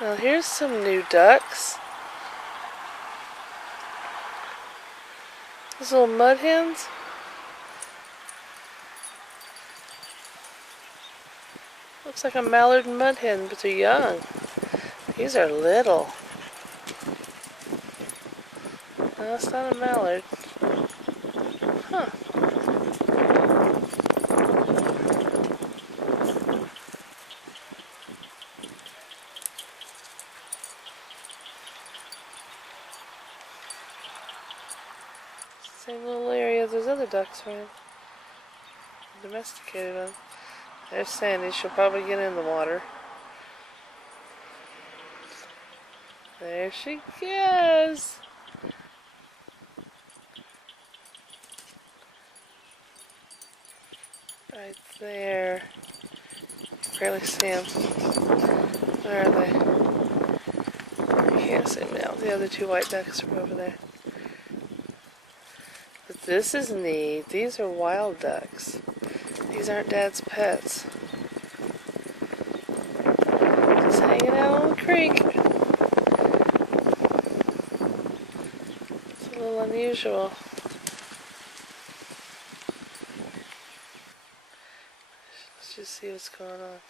Now here's some new ducks. These little mud hens. Looks like a mallard and mud hen, but they're young. These are little. No, it's not a mallard. Huh. Same little area those other ducks were in. Domesticated them. There's Sandy. She'll probably get in the water. There she goes. Right there. Barely see them. Where are they? You can't see them now. The other two white ducks are over there. But this is neat. These are wild ducks. These aren't Dad's pets. Just hanging out on the creek. It's a little unusual. Let's just see what's going on.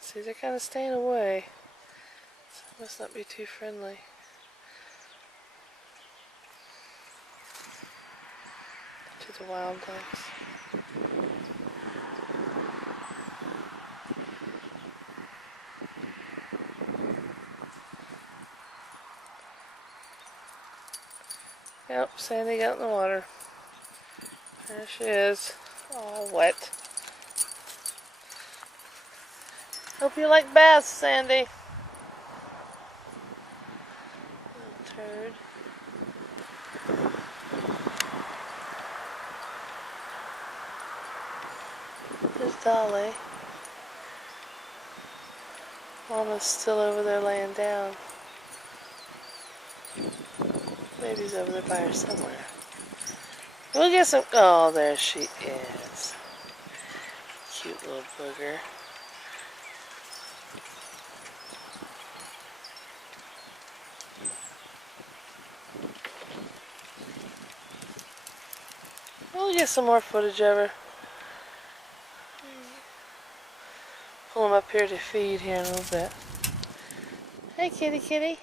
See, they're kind of staying away. So it must not be too friendly. To the wild ducks. Yep, Sandy got in the water. There she is, all wet. Hope you like baths, Sandy. Little turd. There's Dolly. Mama's still over there laying down. Baby's over there by her somewhere. We'll get some. Oh, there she is. Cute little booger. We'll get some more footage of her. Pull him up here to feed here in a little bit. Hey, kitty, kitty.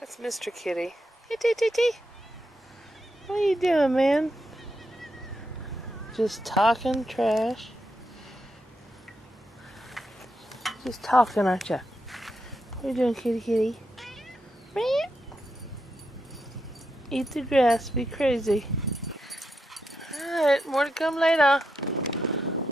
That's Mr. Kitty. Hey, tee. What are you doing, man? Just talking trash. Just talking, aren't you? What are you doing, kitty, kitty? Eat the grass, be crazy. Alright, more to come later.